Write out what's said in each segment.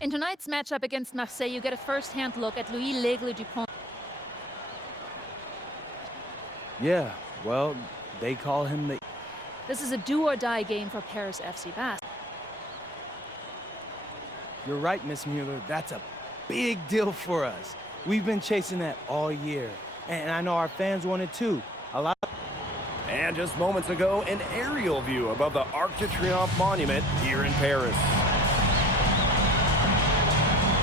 In tonight's matchup against Marseille, you get a first-hand look at Louis L'Aigle Dupont. Yeah, well, they call him the... This is a do-or-die game for Paris FC Basque. You're right, Miss Mueller. That's a big deal for us. We've been chasing that all year. And I know our fans want it too. A lot. And just moments ago, an aerial view above the Arc de Triomphe monument here in Paris.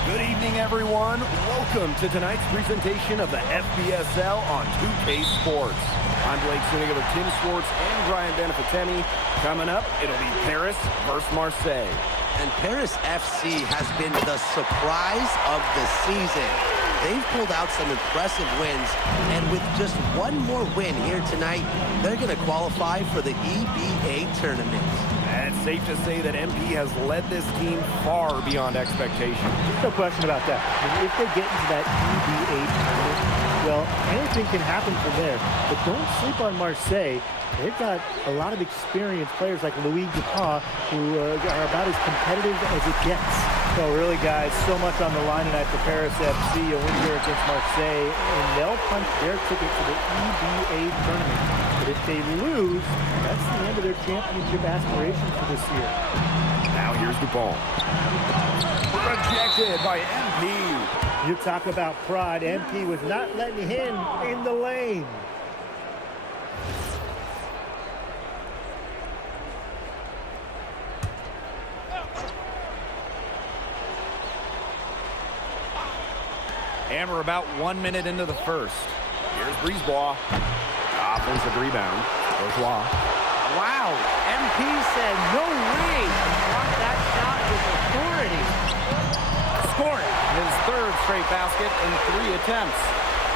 Good evening, everyone. Welcome to tonight's presentation of the FBSL on 2K Sports. I'm Blake Suniga with Tim Schwartz and Brian Benefitemi. Coming up, it'll be Paris versus Marseille. And Paris FC has been the surprise of the season. They've pulled out some impressive wins, and with just one more win here tonight, they're going to qualify for the EBA tournament. And it's safe to say that MP has led this team far beyond expectation. No question about that. I mean, if they get into that EBA tournament, well, anything can happen from there. But don't sleep on Marseille. They've got a lot of experienced players like Louis Dupont who are about as competitive as it gets. So really, guys, so much on the line tonight for Paris FC. A win here against Marseille, and they'll punch their ticket to the EBA tournament. But if they lose, that's the end of their championship aspirations for this year. Now here's Dupont. Rejected by MP. You talk about pride. MP was not letting him in the lane. And we're about 1 minute into the first. Here's Brisebois. Offensive rebound. Bourgeois. Wow. MP said no way. Blocked that shot with authority. Scored his third straight basket in 3 attempts.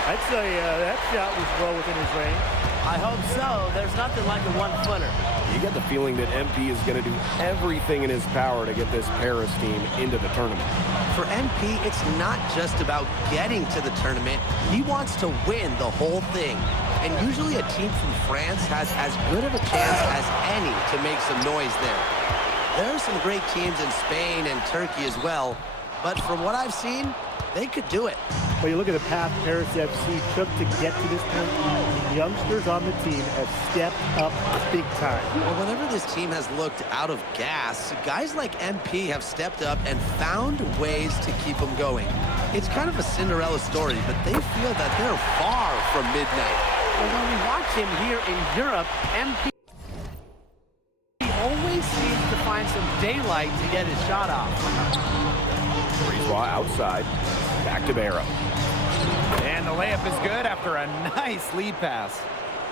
I'd say that shot was well within his range. I hope so. There's nothing like a one-footer. You get the feeling that MP is going to do everything in his power to get this Paris team into the tournament. For MP, it's not just about getting to the tournament. He wants to win the whole thing. And usually a team from France has as good of a chance as any to make some noise there. There are some great teams in Spain and Turkey as well, but from what I've seen, they could do it. Well, you look at the path Paris FC took to get to this point. The youngsters on the team have stepped up big time. Well, whenever this team has looked out of gas, guys like MP have stepped up and found ways to keep them going. It's kind of a Cinderella story, but they feel that they're far from midnight. Well, when we watch him here in Europe, MP always seems to find some daylight to get his shot off. Brisebois outside. Back to Barrow. And the layup is good after a nice lead pass.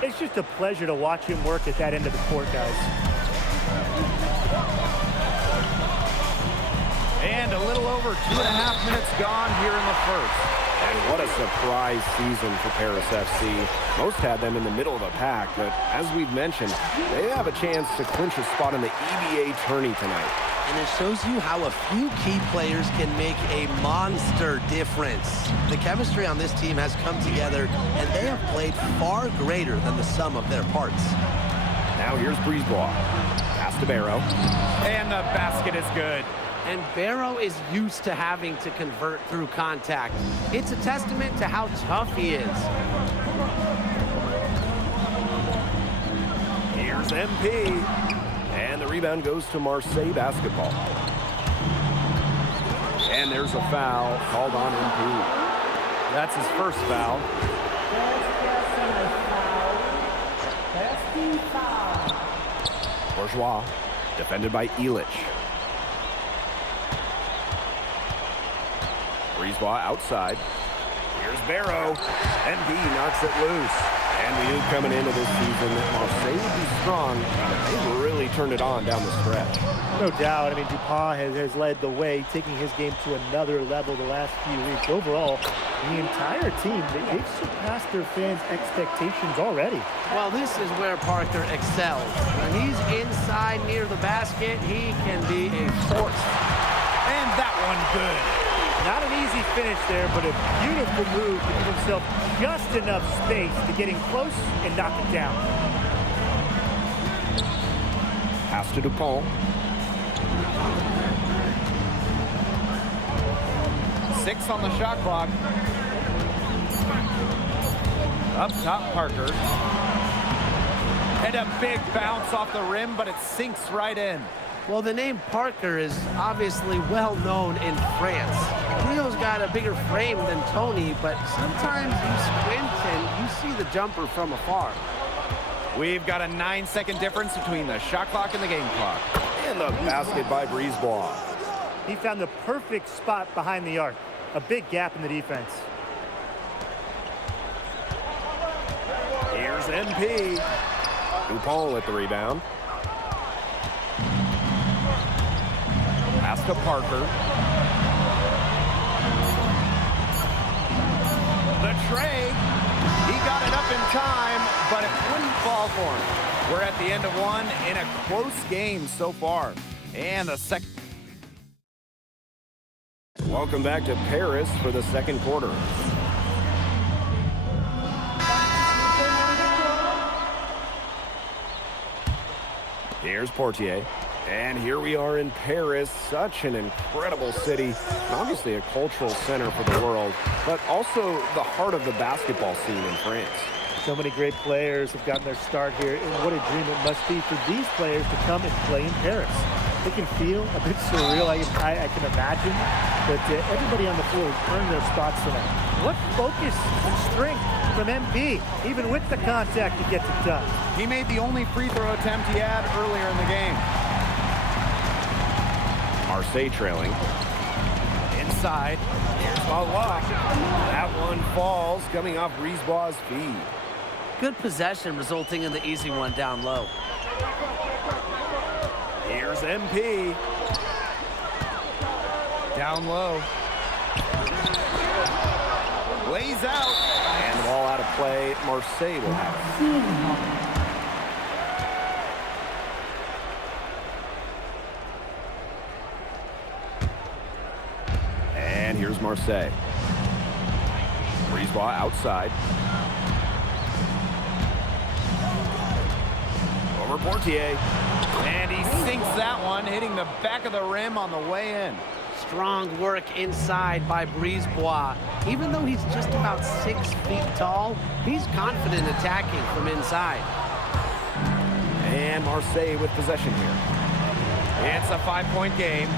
It's just a pleasure to watch him work at that end of the court, guys. And a little over 2.5 minutes gone here in the first. And what a surprise season for Paris FC. Most had them in the middle of the pack, but as we've mentioned, they have a chance to clinch a spot in the EBA tourney tonight. And it shows you how a few key players can make a monster difference. The chemistry on this team has come together, and they have played far greater than the sum of their parts. Now here's Brisebois. Pass to Barrow. And the basket is good. And Barrow is used to having to convert through contact. It's a testament to how tough he is. Here's MP. And the rebound goes to Marseille basketball. And there's a foul called on MP. That's his first foul. Bourgeois, defended by Illich. Brisebois outside. Here's Barrow. MP knocks it loose. And we knew coming into this season that Marseille would be strong. They've really turned it on down the stretch. No doubt. I mean, Dupont has led the way, taking his game to another level the last few weeks. Overall, the entire team, they've surpassed their fans' expectations already. Well, this is where Parker excels. When he's inside near the basket, he can be a force. And that one good. Not an easy finish there, but a beautiful move to give himself just enough space to get in close and knock it down. Pass to Dupont. 6 on the shot clock. Up top, Parker. And a big bounce off the rim, but it sinks right in. Well, the name Parker is obviously well known in France. Leo's got a bigger frame than Tony, but sometimes you squint and you see the jumper from afar. We've got a 9-second difference between the shot clock and the game clock. And the basket by Brisebois. He found the perfect spot behind the arc. A big gap in the defense. Here's MP. Dupont with the rebound. Pass to Parker. The tray. He got it up in time, but it wouldn't fall for him. We're at the end of one in a close game so far. And the second. Welcome back to Paris for the second quarter. Here's Portier. And here we are in Paris, such an incredible city, and obviously a cultural center for the world, but also the heart of the basketball scene in France. So many great players have gotten their start here, and what a dream it must be for these players to come and play in Paris. It can feel a bit surreal, I can imagine, but everybody on the floor has earned their spots tonight. What focus and strength from MP. Even with the contact, he gets it done. He made the only free throw attempt he had earlier in the game. Marseille trailing. Inside. Here's Valois. That one falls, coming off Brisebois' feed. Good possession resulting in the easy one down low. Here's MP. Down low. Lays out. And the ball out of play. Marseille will have it. And here's Marseille. Brisebois outside. Over Portier. And he sinks that one, hitting the back of the rim on the way in. Strong work inside by Brisebois. Even though he's just about 6 feet tall, he's confident attacking from inside. And Marseille with possession here. It's a 5-point game.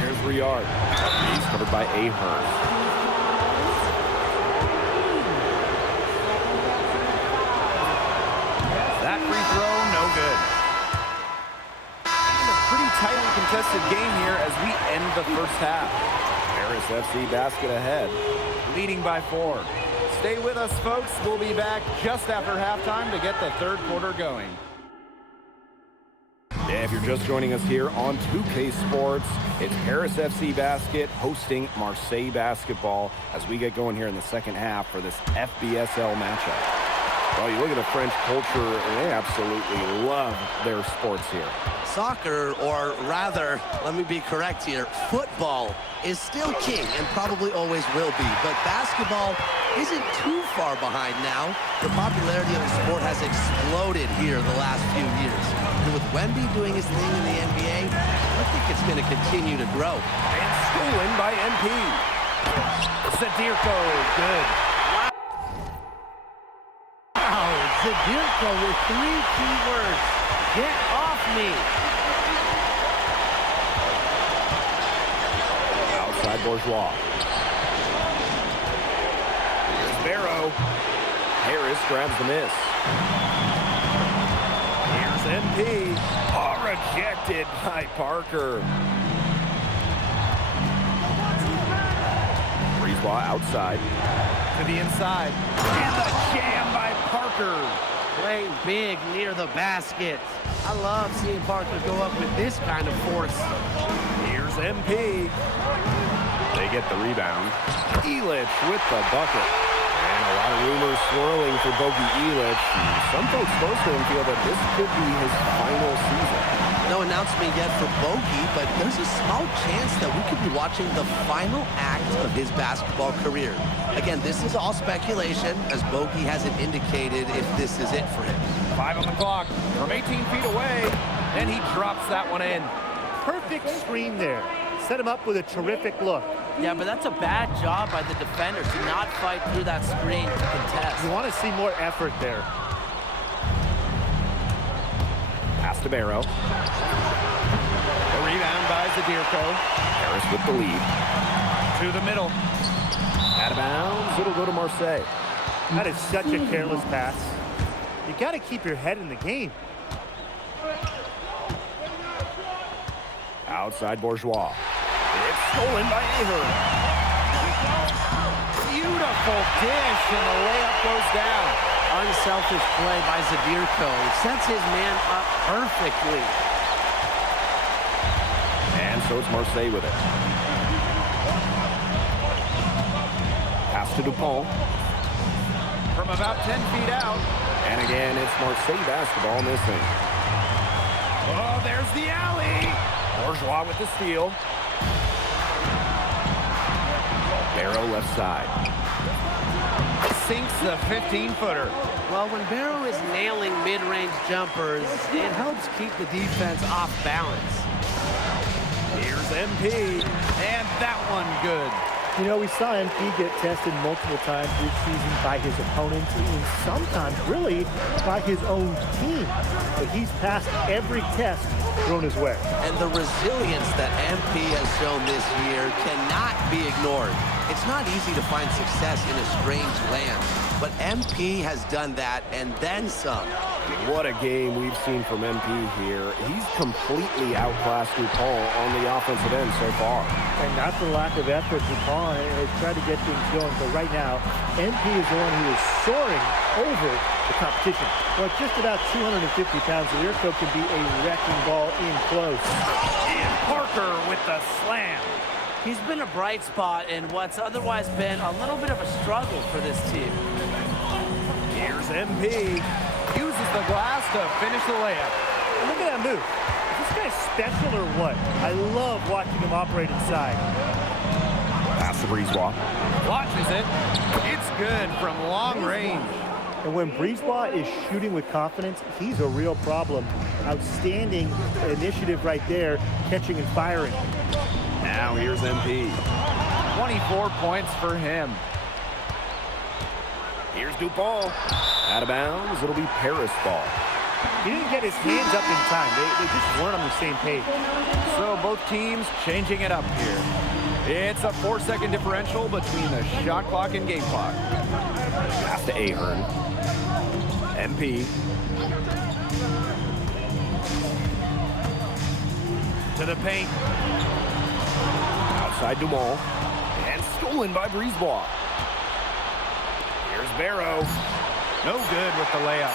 Here's Riard. He's covered by Ahern. That free throw, no good. And a pretty tightly contested game here as we end the first half. Paris FC basket ahead, leading by 4. Stay with us, folks. We'll be back just after halftime to get the third quarter going. Yeah, if you're just joining us here on 2K Sports, it's Paris FC Basket hosting Marseille Basketball as we get going here in the second half for this FBSL matchup. Well, you look at the French culture, and they absolutely love their sports here. Soccer, or rather, let me be correct here, football is still king and probably always will be, but basketball isn't too far behind now. The popularity of the sport has exploded here the last few years. And with Wemby doing his thing in the NBA, I think it's going to continue to grow. And stolen by MP. Zadirko, good. Wow, Zadirko with 3 key words. Get off me. Outside Bourgeois. Here's Barrow. Harris grabs the miss. Here's MP. Oh, rejected by Parker. Brisebois outside. To the inside. And the jam by Parker. Playing big near the basket. I love seeing Parker go up with this kind of force. Here's MP. They get the rebound. Elich with the bucket. And a lot of rumors swirling for Bogi Elich. Some folks close to him feel that this could be his final season. No announcement yet for Bogi, but there's a small chance that we could be watching the final act of his basketball career. Again, this is all speculation, as Bogi hasn't indicated if this is it for him. 5 on the clock from 18 feet away, and he drops that one in. perfect screen there. Set him up with a terrific look. Yeah, but that's a bad job by the defender to not fight through that screen to contest. You want to see more effort there. Pass to Barrow. The rebound by Zadirko. Harris with the lead. To the middle. Out of bounds. It'll go to Marseille. That is such a careless pass. You got to keep your head in the game. Outside Bourgeois. It's stolen by Ahern. Beautiful dish, and the layup goes down. Unselfish play by Zadirko. He sets his man up perfectly. And so it's Marseille with it. Pass to Dupont. From about 10 feet out. And again, it's Marseille basketball missing. Oh, there's the alley. Bourgeois with the steal. Barrow left side. Sinks the 15-footer. Well, when Barrow is nailing mid-range jumpers, it helps keep the defense off balance. Here's MP. And that one good. You know, we saw MP get tested multiple times this season by his opponents and sometimes really by his own team. But he's passed every test thrown his way. And the resilience that MP has shown this year cannot be ignored. It's not easy to find success in a strange land, but MP has done that and then some. What a game we've seen from MP here. He's completely outclassed Dupont on the offensive end so far. And not for lack of effort, Dupont has tried to get things going, but right now, MP is the one who is soaring over the competition. Well, at just about 250 pounds, Zadirko can be a wrecking ball in close. And Parker with the slam. He's been a bright spot in what's otherwise been a little bit of a struggle for this team. Here's MP. Uses the glass to finish the layup. Look at that move. Is this guy special or what? I love watching him operate inside. Pass to Brisebois. Watches it. It's good from long range. And when Brisebois is shooting with confidence, he's a real problem. Outstanding initiative right there, catching and firing. Now here's MP. 24 points for him. Here's Dupont. Out of bounds. It'll be Paris ball. He didn't get his hands up in time. They just weren't on the same page. So both teams changing it up here. It's a 4-second differential between the shot clock and game clock. Pass to Ahern. MP. To the paint. Outside Dumont. And stolen by Brisebois. Here's Barrow. No good with the layup.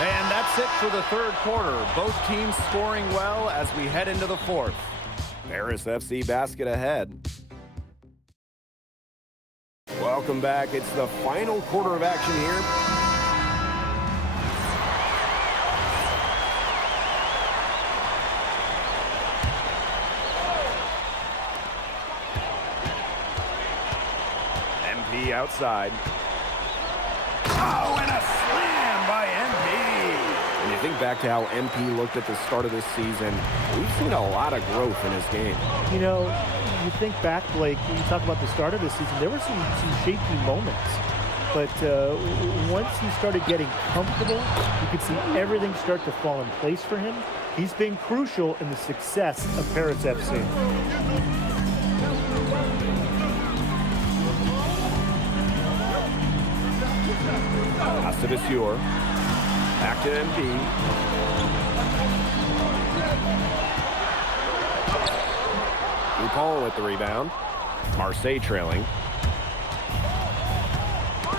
And that's it for the third quarter. Both teams scoring well as we head into the fourth. Paris FC basket ahead. Welcome back. It's the final quarter of action here. MP outside. Oh, and a slam by MP. When you think back to how MP looked at the start of this season, we've seen a lot of growth in his game. You know, you think back, Blake, when you talk about the start of the season, there were some shaky moments. But once he started getting comfortable, you could see everything start to fall in place for him. He's been crucial in the success of Paris FC. Pass to Vasseur. Back to MP. Dupont with the rebound. Marseille trailing.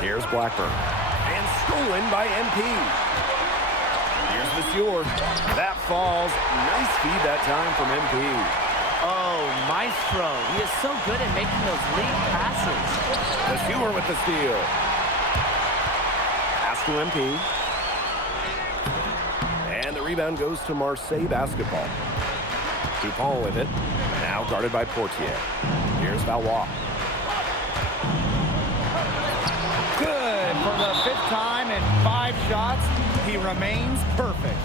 Here's Blackburn. And stolen by MP. Here's Vasseur. That falls. Nice feed that time from MP. Oh, maestro. He is so good at making those lead passes. Vasseur with the steal. Pass to MP. And the rebound goes to Marseille basketball. Dupont with it. Now guarded by Portier. Here's Valois. Good for the fifth time in 5 shots. He remains perfect.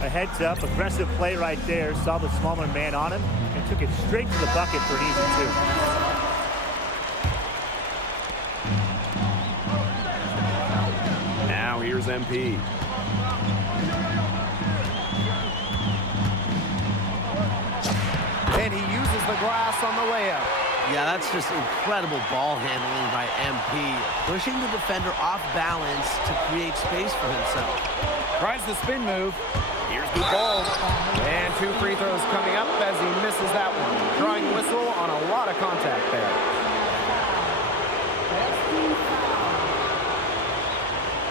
A heads-up, aggressive play right there. Saw the smaller man on him and took it straight to the bucket for an easy two. Now here's MP. And he uses the glass on the layup. Yeah, that's just incredible ball handling by MP, pushing the defender off balance to create space for himself. Tries the spin move. Here's the ball. And 2 free throws coming up as he misses that one. Drawing whistle on a lot of contact there.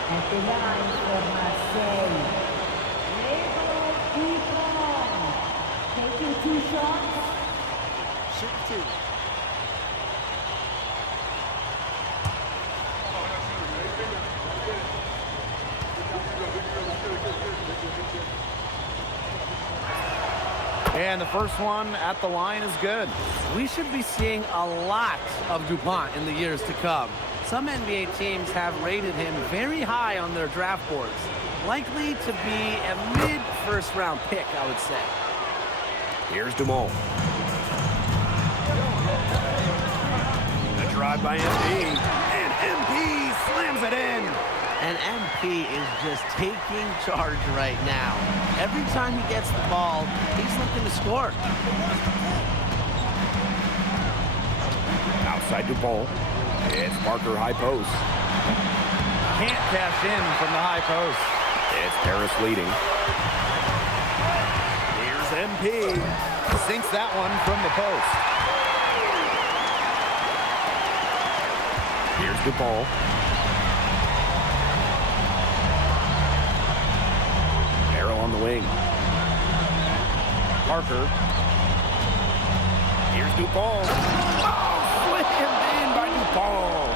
At the line for Marseille, Diego Dupont, taking 2 shots. Shoot 2. And the first one at the line is good. We should be seeing a lot of Dupont in the years to come. Some NBA teams have rated him very high on their draft boards. Likely to be a mid-first round pick, I would say. Here's Dumont. The drive by MP. And MP slams it in. And MP is just taking charge right now. Every time he gets the ball, he's looking to score. Outside Dupont. It's Parker high post. Can't cash in from the high post. It's Harris leading. Here's MP. Sinks that one from the post. Here's Dupont. Arrow on the wing. Parker. Here's Dupont. Oh, slammed in by Dupont.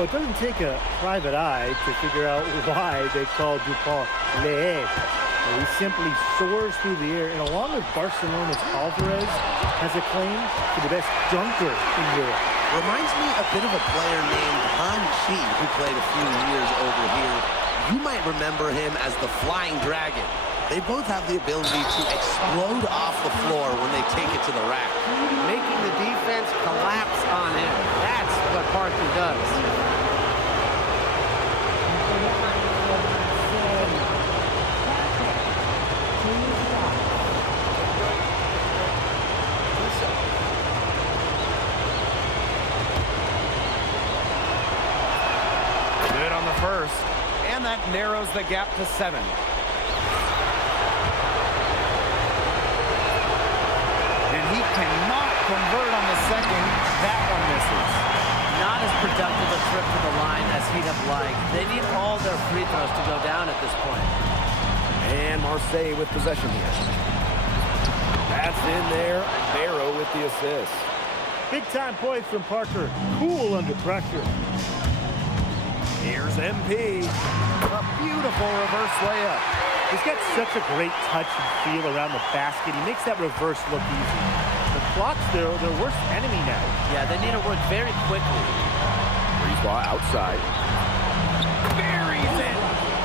Well, it doesn't take a private eye to figure out why they call Dupont Le. He simply soars through the air, and along with Barcelona's Alvarez, has a claim to the best dunker in Europe. Reminds me a bit of a player named Han Chi, who played a few years over here. You might remember him as the Flying Dragon. They both have the ability to explode off the floor when they take it to the rack. Making the defense collapse on him. That's what Parker does. Good on the first, and that narrows the gap to 7. And he cannot convert on the second. That one misses. Not as productive a trip to the line as he'd have liked. They need all their free throws to go down at this point. And Marseille with possession here. That's in there. Barrow with the assist. Big-time points from Parker. Cool under pressure. Here's MP. A beautiful reverse layup. He's got such a great touch and feel around the basket. He makes that reverse look easy. The clock's their worst enemy now. Yeah, they need to work very quickly. Breeze ball outside. Buries it.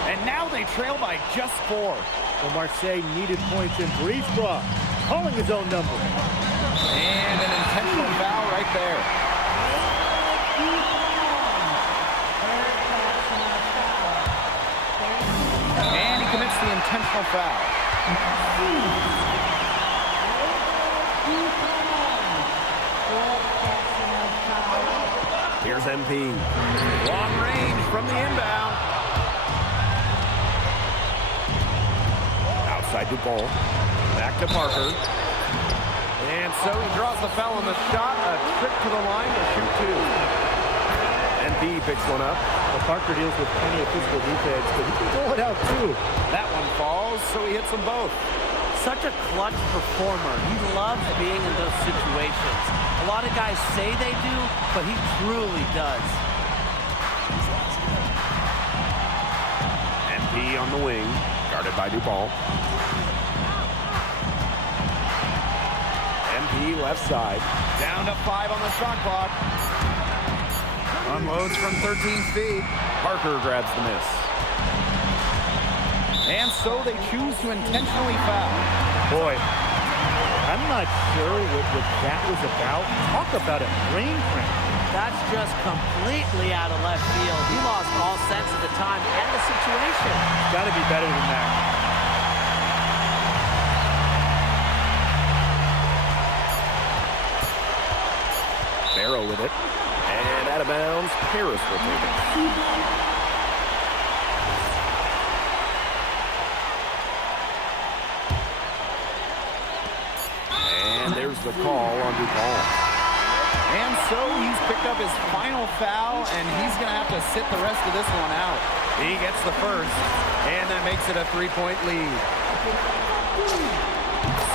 And now they trail by just 4. Well, Marseille needed points in Brisebois, calling his own number. And an intentional foul right there. And he commits the intentional foul. Here's MP. Long range from the inbound. Outside Dupont. Back to Parker. And so he draws the foul on the shot. A trip to the line to shoot 2. MP picks one up. Well, Parker deals with plenty of physical defense, but he can roll it out too. That one falls, so he hits them both. Such a clutch performer. He loves being in those situations. A lot of guys say they do, but he truly does. MP on the wing, guarded by Dupont. MP left side. Down to 5 on the shot clock. Unloads from 13 feet. Parker grabs the miss. And so they choose to intentionally foul. Boy, I'm not sure what that was about. Talk about a brain cramp. That's just completely out of left field. He lost all sense of the time and the situation. Got to be better than that. Barrow with it. And out of bounds, Paris will take it. And there's the call on DuPont. And so he's picked up his final foul, and he's going to have to sit the rest of this one out. He gets the first, and that makes it a 3-point lead.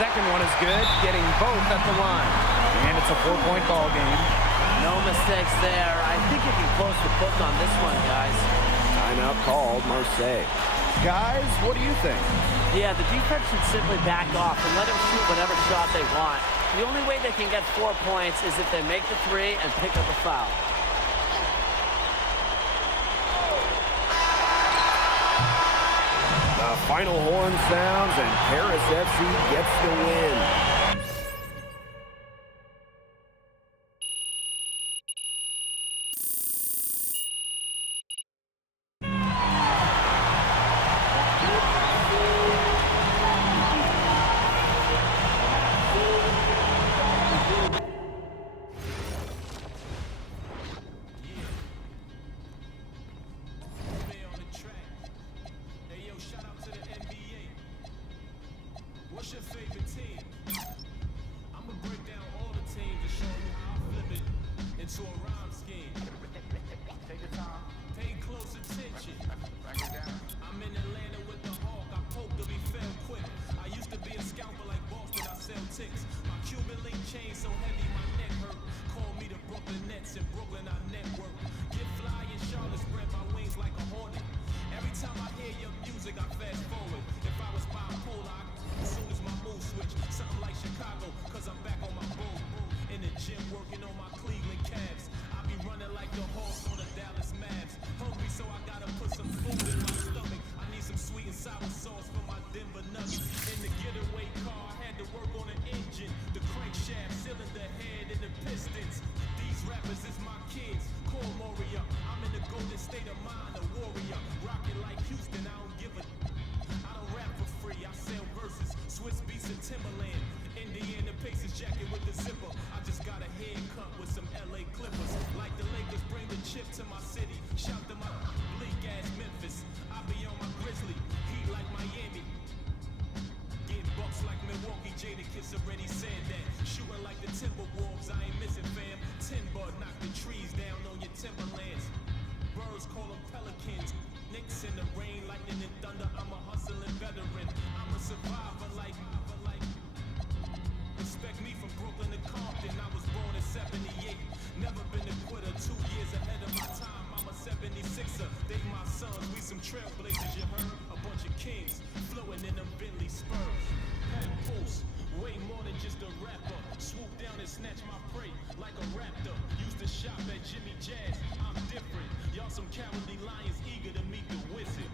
Second one is good, getting both at the line. And it's a 4-point ball game. No mistakes there. I think you can close the book on this one, guys. Timeout called, Marseille. Guys, what do you think? Yeah, the defense should simply back off and let them shoot whatever shot they want. The only way they can get 4 points is if they make the three and pick up a foul. The final horn sounds, and Paris FC gets the win. What's your favorite team? I'm gonna break down all the teams to show you how I flip it into a rhyme scheme. Take your time. Pay close attention. Break it down. I'm in Atlanta with the Hawk. I poke to be fell quick. I used to be a scalper like Boston. I sell ticks. My Cuban link chain so heavy my neck hurt. Call me the Brooklyn Nets. In Brooklyn I network. Get fly in Charlotte, spread my wings like a hornet. Every time I hear your music, I fast forward. If I was bipolar, as soon as my mood switch, something like Chicago, cause I'm back on my boat. In the gym working on my Cleveland Cavs. I be running like the horse on the Dallas Mavs. Hungry, so I gotta put some food in my stomach. I need some sweet and sour sauce for my Denver Nuggets. In the getaway car, I had to work on the engine, the crankshaft, cylinder head, and the pistons. These rappers is my kids, call Moria. I'm in the golden state of mind, a warrior. Rockin' like Houston, I don't give a... I don't rap for free, I sell verses. Swiss beats and Timberland. Indiana Pacers jacket with the zipper. I just got a haircut with some LA Clippers. Like the Lakers bring the chip to my city. Shout to my bleak ass Memphis. I be on my Grizzly, heat like Miami. Get bucks like Milwaukee, Jadakiss already said that. Shooting like the Timberwolves, I ain't missing fam. Timber, knock the trees down on your timberlands. Birds call them pelicans. Knicks in the rain, lightning and thunder. I'm a hustling veteran. I'm a survivor like respect me from Brooklyn to Compton. I was born in 78. Never been a quitter. 2 years ahead of my time. I'm a 76er. They my sons. We some trailblazers, you heard? A bunch of kings flowing in them Bentley Spurs. Pat Post, way more than just a rapper. Swoop down and snatch my prey like a raptor. Used to shop at Jimmy Jazz. I'm different. Y'all some cowardly lions eager to meet the wizard.